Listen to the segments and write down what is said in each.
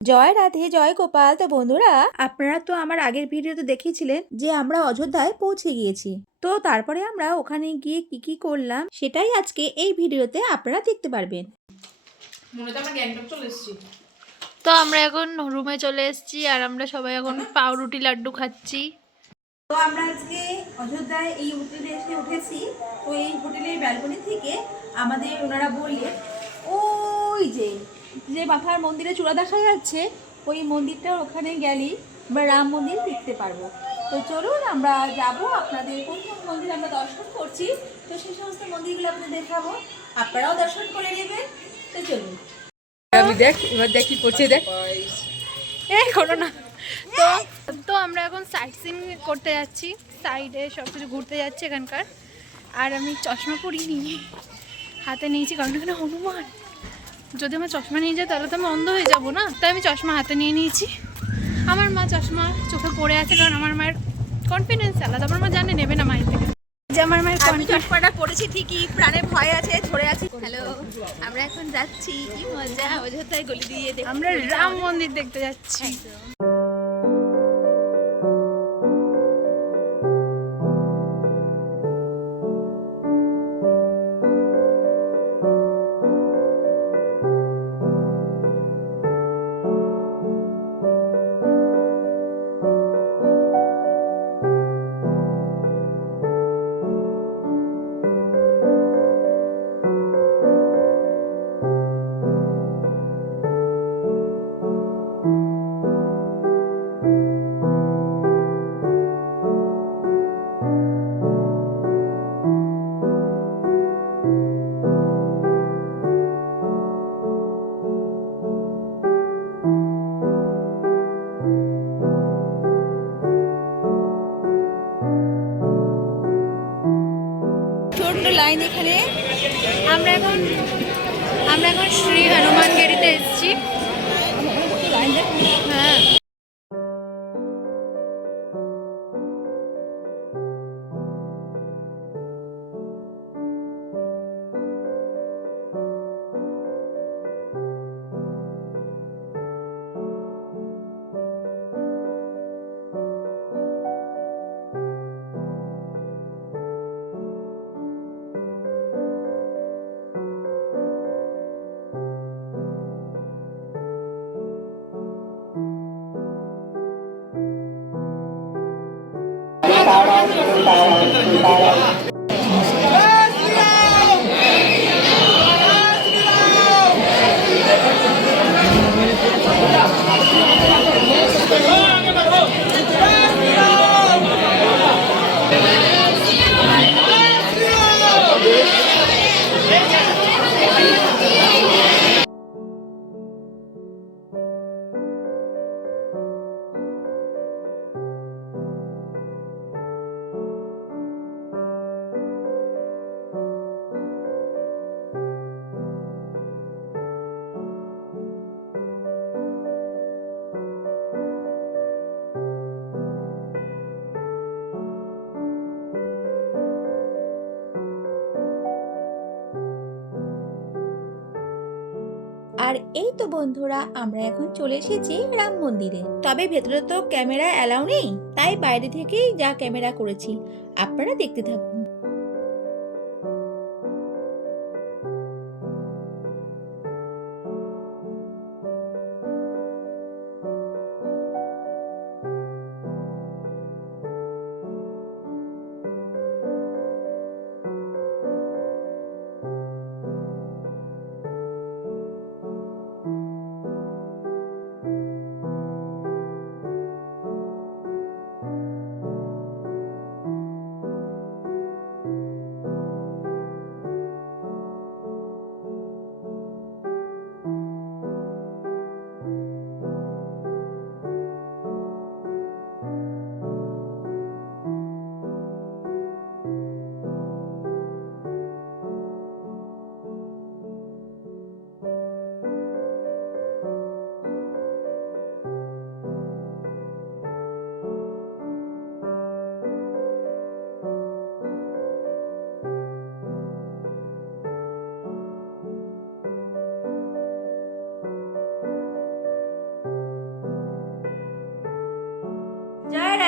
জয় রাধে, জয় গোপাল। তো বন্ধুরা, আপনারা তো আমার আগের ভিডিওতে দেখিয়েছিলেন যে আমরা অযোধ্যায় পৌঁছে গিয়েছি। তো তারপরে আমরা ওখানে গিয়ে কি কি করলাম সেটাই আজকে এই ভিডিওতে আপনারা দেখতে পারবেন। তো আমরা এখন রুমে চলে এসেছি আর আমরা সবাই এখন পাউরুটি লাড্ডু খাচ্ছি। তো আমরা আজকে অযোধ্যায় এই হোটেলে এসে উঠেছি। তো এই হোটেলের ব্যালকনি থেকে আমাদের ওনারা বললেন ওই যে যে মাথার মন্দিরে চূড়া দেখা যাচ্ছে, ওই মন্দিরটার ওখানে গেলেই আমরা রাম মন্দির দেখতে পারবো। তো চলুন আমরা যাব, আপনাদের কোন কোন মন্দির আমরা দর্শন করছি তো সেই সমস্ত মন্দিরগুলো আপনাদের দেখাবো, আপনারাও দর্শন করে নেবেন। তো চলুন। আমি দেখ এবার দেখি করছে, দেখ এই করো না। তো তো আমরা এখন সাইট সিন করতে যাচ্ছি, সাইডে সব কিছু ঘুরতে যাচ্ছি এখানকার। আর আমি চশমা পরিনি, হাতে নিয়েছি কারণ এখানে হনুমান। যদি আমার চশমা নিয়ে যায় তাহলে তো আমি অন্ধ হয়ে যাবো না, তাই আমি চশমা হাতে নিয়ে নিয়েছি। আমার মা চশমা চোখে পড়ে আছে কারণ আমার মায়ের কনফিডেন্স আলাদা, আমার মা জানে নেবে না মায়ের থেকে, যে আমার মায়ের আমি চশমাটা পড়েছি ঠিকই, প্রাণে ভয় আছে, ধরে আছি। হ্যালো, আমরা এখন যাচ্ছি, কি মজা অযোধ্যায় গলি দিয়ে আমরা রাম মন্দির দেখতে যাচ্ছি। ছোট্ট লাইন এখানে। আমরা এখন শ্রী হনুমান গেরিতে এসেছি। হ্যাঁ, আর এই তো বন্ধুরা, আমরা এখন চলে এসেছি রাম মন্দিরে। তবে ভেতরে তো ক্যামেরা অ্যালাউ নেই, তাই বাইরে থেকেই যা ক্যামেরা করেছি, আপনারা দেখতে থাকুন।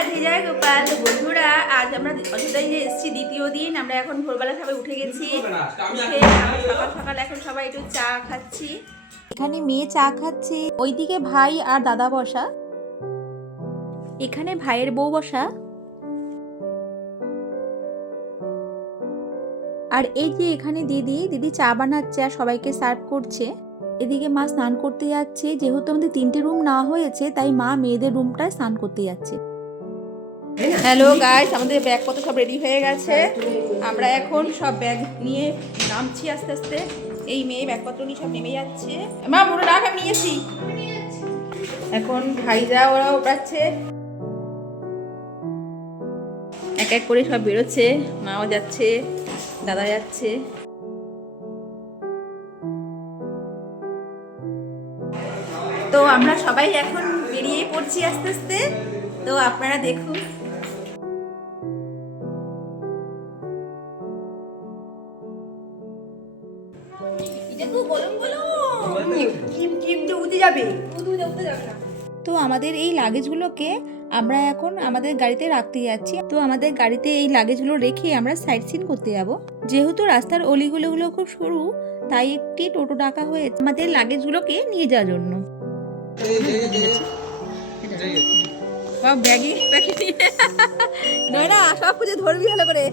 রাধে জয় গোপাল। তো বন্ধুরা, আজ আমরা অযোধ্যায় যে এসেছি দ্বিতীয় দিন। আমরা এখন ভোরবেলা সবাই উঠে গেছি। উঠে সকাল সকাল এখন সবাই একটু চা খাচ্ছি। এখানে মেয়ে চা খাচ্ছে, ওইদিকে ভাই আর দাদা বসা, এখানে ভাইয়ের বউ বসা, আর এই যে এখানে দিদি চা বানাচ্ছে আর সবাইকে সার্ভ করছে। এদিকে মা স্নান করতে যাচ্ছে, যেহেতু আমাদের 3টে রুম না হয়েছে তাই মা মেয়েদের রুমটায় স্নান করতে যাচ্ছে। হ্যালো গাইস, আমাদের ব্যাগপত্র সব রেডি হয়ে গেছে। আমরা এখন সব ব্যাগ নিয়ে নামছি আস্তে আস্তে। এই মেয়ে ব্যাগপত্র নিয়ে সব নেমে যাচ্ছে। মা পুরো রাখ, আমি নিয়েছি। এখন ভাইরা ওরাও যাচ্ছে, এক এক করে সব বেরোচ্ছে। মাও যাচ্ছে, দাদা যাচ্ছে। তো আমরা সবাই এখন বেরিয়ে পড়ছি আস্তে আস্তে। তো আপনারা দেখুন। তো আমাদের এই লাগেজগুলোকে আমরা এখন আমাদের গাড়িতে রাখতে যাচ্ছি। তো আমাদের গাড়িতে এই লাগেজগুলো রেখে আমরা সাইট সিন করতে যাব। যেহেতু রাস্তার অলিগুলোগুলো খুব সরু, তাই একটি টোটো ডাকা হয়েছে আমাদের লাগেজগুলোকে নিয়ে যাওয়ার জন্য। সব ব্যাগই প্যাকেট নয় না, সব কিছু ধরবি ভালো করে।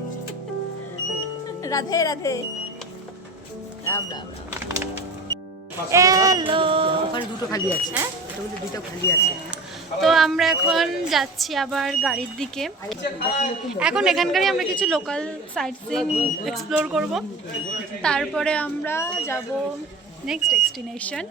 রাধে রাধে, রাম রাম রাম। হ্যালো, ওখানে দুটো খালি আছে। হ্যাঁ, দুটো খালি আছে। তো আমরা এখন যাচ্ছি আবার গাড়ির দিকে। এখন এখানকারই আমরা কিছু লোকাল সাইট সিন এক্সপ্লোর করব, তারপরে আমরা যাব নেক্সট ডেস্টিনেশন।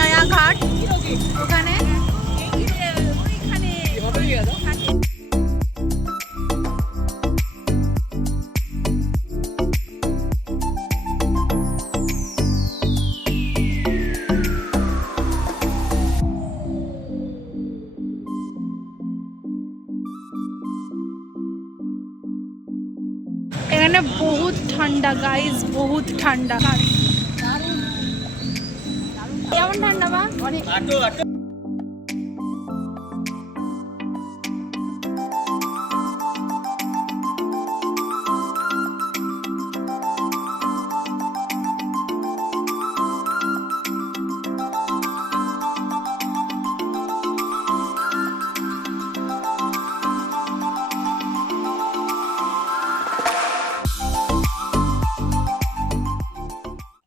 নয়া ঘাট, ওখানে এখানে বহুত ঠান্ডা গাইস, বহুত ঠান্ডা। কেমন ঠান্ডা বা? অনেক।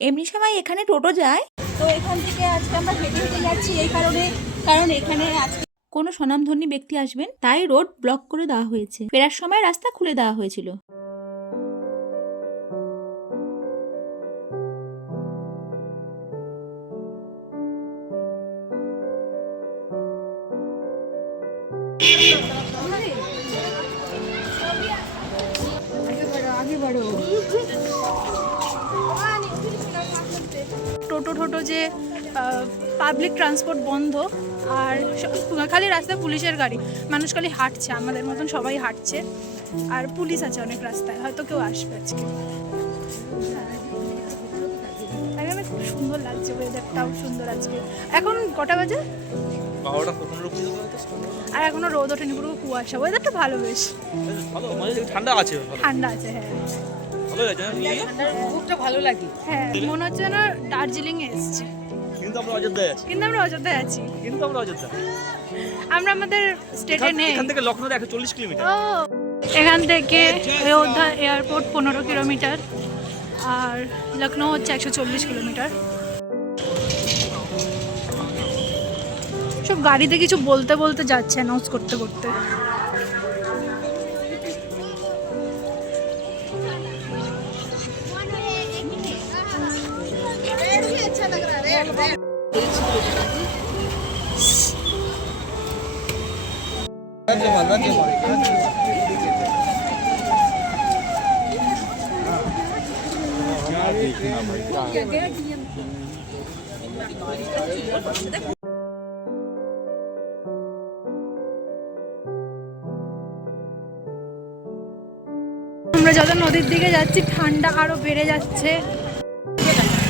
এমনি সময় এখানে টোটো যায়। তো এখান থেকে আজকে আমরা হেঁটে হেঁটে যাচ্ছি এই কারণ এখানে আজকে কোনো স্বনামধন্য ব্যক্তি আসবেন, তাই রোড ব্লক করে দেওয়া হয়েছে। ফেরার সময় রাস্তা খুলে দেওয়া হয়েছিল। টোটো যে পাবলিক ট্রান্সপোর্ট বন্ধ, আর খালি রাস্তায় পুলিশের গাড়ি। মানুষ খালি হাঁটছে, আমাদের মতন সবাই হাঁটছে। আর পুলিশ আছে অনেক রাস্তায়, হয়তো কেউ আসবে আজকে। এখানে খুব সুন্দর লাগছে, ওয়েদারটাও সুন্দর আজকে। এখন কটা বাজে? আর এখনো রোদ ওঠেনি, পুরো কুয়াশা। ওয়েদারটা ভালো, বেশ ঠান্ডা আছে, হ্যাঁ। খুবটা ভালো লাগে। হ্যাঁ, মনে হচ্ছে না দার্জিলিং এ এসেছি। কিন্তু আমরা অযোধ্যায় আছি। আমরা আমাদের স্টেটে নেই। এখান থেকে লখনৌ 140 কিলোমিটার। ও, এখান থেকে অযোধ্যা এয়ারপোর্ট 15 কিলোমিটার, আর লখনৌ হচ্ছে 140 কিলোমিটার। সব গাড়িতে কিছু বলতে বলতে যাচ্ছে, অ্যানাউন্স করতে করতে। আমরা যত নদীর দিকে যাচ্ছি ঠান্ডা আরো বেড়ে যাচ্ছে।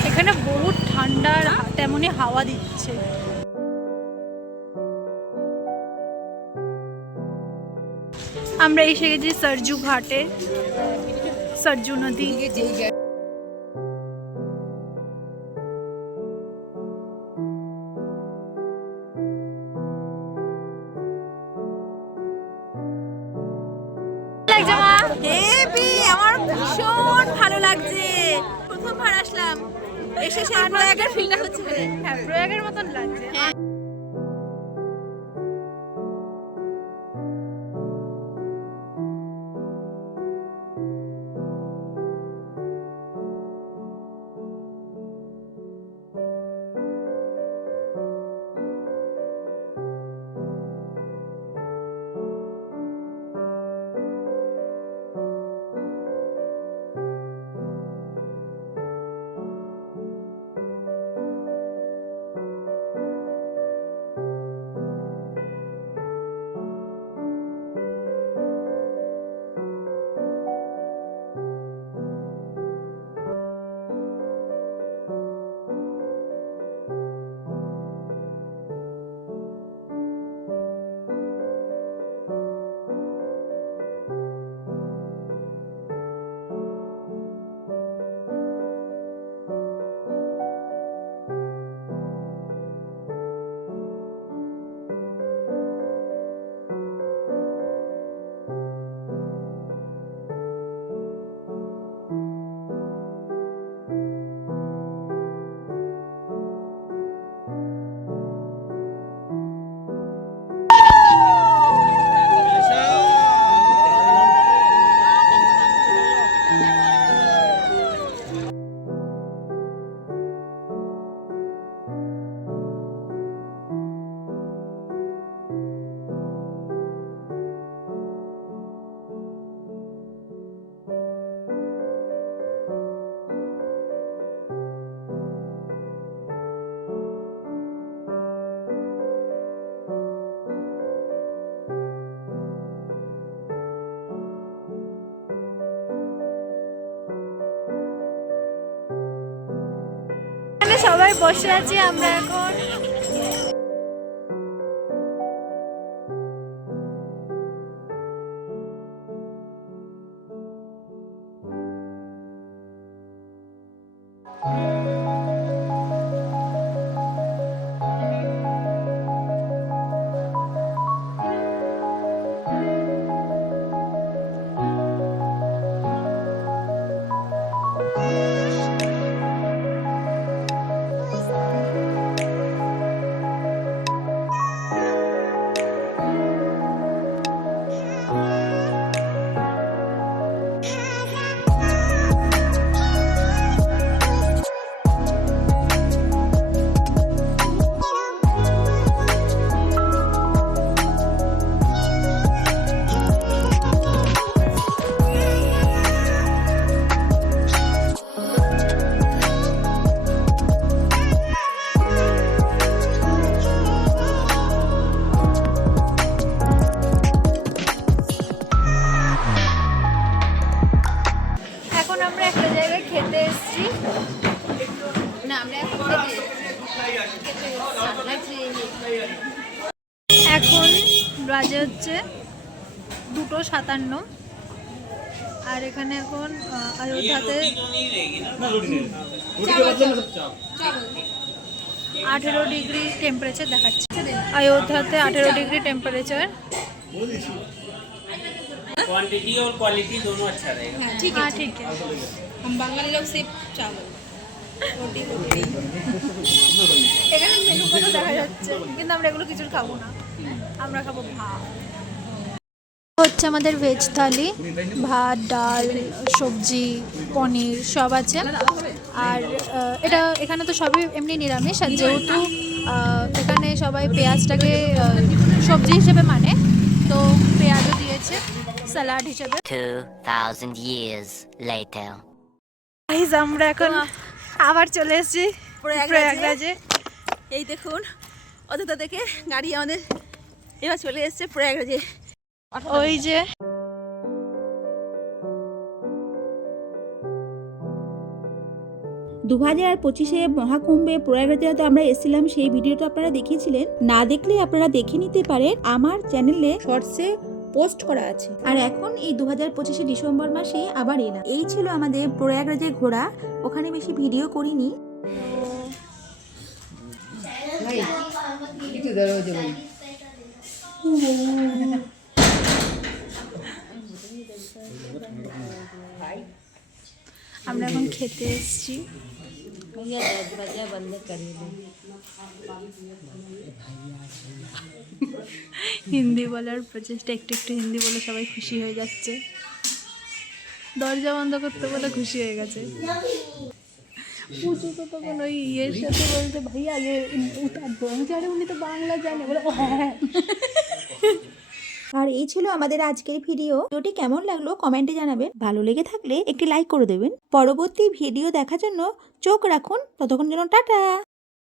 এখানে বহুত ঠান্ডা, তেমনই হাওয়া দিচ্ছে। আমরা এসে গেছি সরজু ঘাটে, সরজু নদী। হেভি, আমার ভীষণ ভালো লাগছে। প্রথমবার আসলাম, এসে সেই প্রয়াগের ফিলটা হচ্ছে। হ্যাঁ, প্রয়াগের মতন লাগছে। সবাই বসে আছি আমরা এখন। এখন বাজে হচ্ছে 2:57 আর এখানে এখন অযোধ্যাতে 18 ডিগ্রি টেম্পারেচার দেখাচ্ছে। Ayodhya 18 degree temperature. क्वांटिटी और क्वालिटी दोनों अच्छा रहेगा। ठीक है, हाँ ठीक है। हम बंगाली लोग सिर्फ चावल रोटी रोटी। এখানে মেনু কত দেখা যাচ্ছে কিন্তু আমরা এগুলো কিছু খাবো না, আমরা খাবো ভাত। হচ্ছে আমাদের ভেজ থালি, ভাত ডাল সবজি পনির সব আছে। আর এখানে তো সবই এমনি নিরামিষ, আর যেহেতু এখানে সবাই পেঁয়াজটাকে সবজি হিসেবে মানে, তো পেঁয়াজও দিয়েছে স্যালাড হিসেবে। 2000 years later. গাইস আমরা এখন আবার চলে এসেছি প্রয়াগরাজে। এই দেখুন অযোধ্যা থেকে গাড়ি আমাদের এবার চলে এসেছে প্রয়াগরাজে। ওই যে 2025-এ মহাকুম্ভে প্রয়াগরাজে তো আমরা এসেছিলাম, সেই ভিডিওটা আপনারা দেখিয়েছিলেন। না দেখলে আপনারা দেখে নিতে পারেন, আমার চ্যানেলে শর্টসে পোস্ট করা আছে। আর এখন এই 2025 ডিসেম্বর মাসে আবার এলাম। এই ছিল আমাদের প্রয়াগরাজে ঘোরা, ওখানে বেশি ভিডিও করিনি। একটু দাঁড়াও যেমন আমরা এখন খেতে এসেছি। হিন্দি বলার প্রচেষ্টা, একটু একটু হিন্দি বলে সবাই খুশি হয়ে যাচ্ছে। দরজা বন্ধ করতে বলে খুশি হয়ে গেছে। পুজো তো তখন ওই ইয়ের সাথে বলতে ভাইয়া ইয়ে উঠার দরজারে, উনি তো বাংলা জানে, বলে ও হ্যাঁ। আর এই ছিল আমাদের আজকের ভিডিওটি কেমন লাগলো কমেন্টে জানাবেন। ভালো লেগে থাকলে একটি লাইক করে দেবেন। পরবর্তী ভিডিও দেখার জন্য চোখ রাখুন। ততক্ষণ যেন টাটা।